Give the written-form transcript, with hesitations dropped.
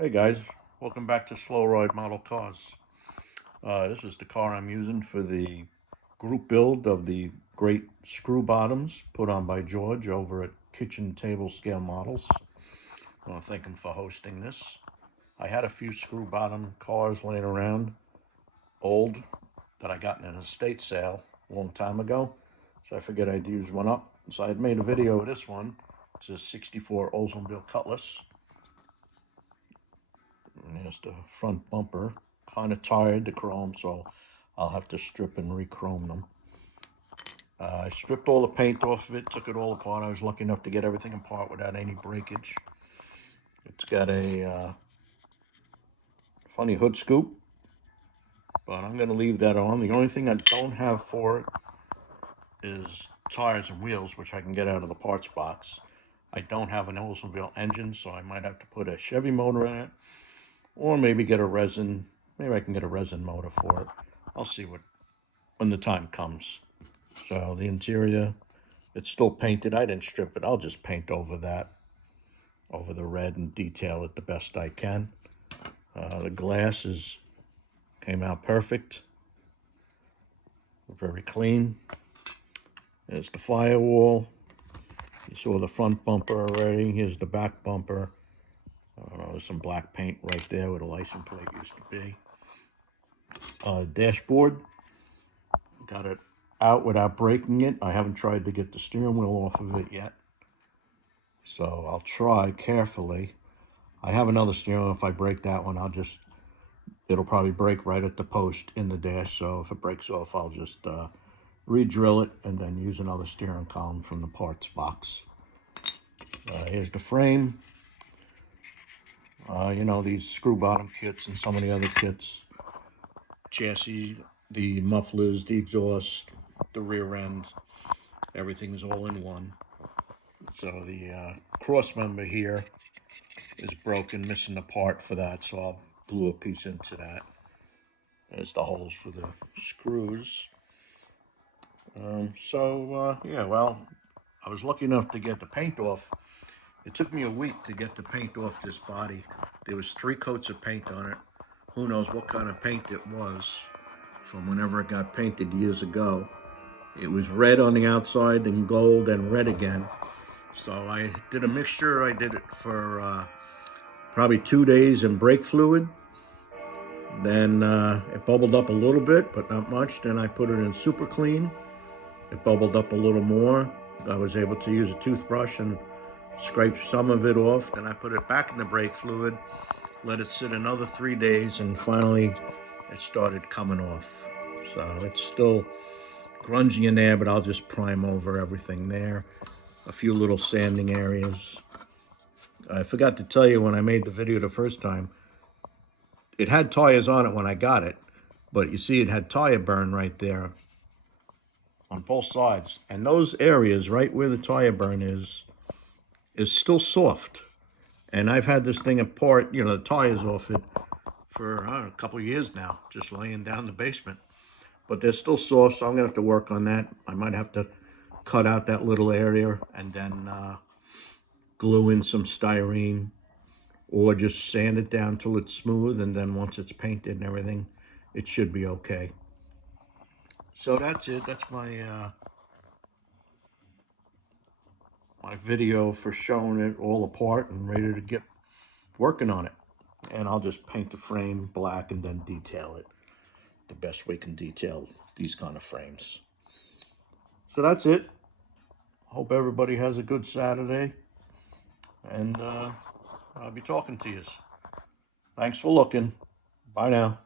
Hey guys, welcome back to Slow Ride Model Cars. This is the car I'm using for the group build of the great screw bottoms put on by George over at Kitchen Table Scale Models. I want to thank him for hosting this. I had a few screw bottom cars laying around, old, that I got in an estate sale a long time ago, so I figured I'd use one up. So I had made a video of this one. It's a 64 Oldsmobile Cutlass. And here's the front bumper. Kind of tired, the chrome, so I'll have to strip and re-chrome them. I stripped all the paint off of it, took it all apart. I was lucky enough to get everything apart without any breakage. It's got a funny hood scoop, but I'm going to leave that on. The only thing I don't have for it is tires and wheels, which I can get out of the parts box. I don't have an Oldsmobile engine, so I might have to put a Chevy motor in it, or maybe get a resin. Maybe I can get a resin motor for it. I'll see when the time comes. So the interior, it's still painted. I didn't strip it. I'll just paint over that, over the red, and detail it the best I can. The glass came out perfect. Very clean. There's the firewall. You saw the front bumper already. Here's the back bumper. There's some black paint right there where the license plate used to be. Dashboard. Got it out without breaking it. I haven't tried to get the steering wheel off of it yet, so I'll try carefully. I have another steering wheel. If I break that one, it'll probably break right at the post in the dash, so if it breaks off, I'll just re-drill it and then use another steering column from the parts box. Here's the frame. You know, these screw bottom kits and some of the other kits, chassis, the mufflers, the exhaust, the rear end, everything's all in one. So the cross member here is broken, missing the part for that, so I'll glue a piece into that. There's the holes for the screws. Yeah, well, I was lucky enough to get the paint off. It took me a week to get the paint off this body. There was 3 coats of paint on it. Who knows what kind of paint it was from whenever it got painted years ago. It was red on the outside and gold and red again. So I did a mixture. I did it for probably 2 days in brake fluid. Then it bubbled up a little bit, but not much. Then I put it in super clean. It bubbled up a little more. I was able to use a toothbrush and scrape some of it off. Then I put it back in the brake fluid, let it sit another 3 days, and finally it started coming off. So it's still grungy in there, but I'll just prime over everything there. A few little sanding areas. I forgot to tell you when I made the video the first time, it had tires on it when I got it, but you see it had tire burn right there on both sides. And those areas right where the tire burn is still soft. And I've had this thing apart, you know, the tires off it for a couple of years now, just laying down the basement. But they're still soft, so I'm gonna have to work on that. I might have to cut out that little area and then glue in some styrene, or just sand it down till it's smooth, and then once it's painted and everything, it should be okay. So that's it. That's my my video for showing it all apart and ready to get working on it. And I'll just paint the frame black and then detail it the best we can detail these kind of frames. So that's it. Hope everybody has a good Saturday, and I'll be talking to you. Thanks for looking. Bye now.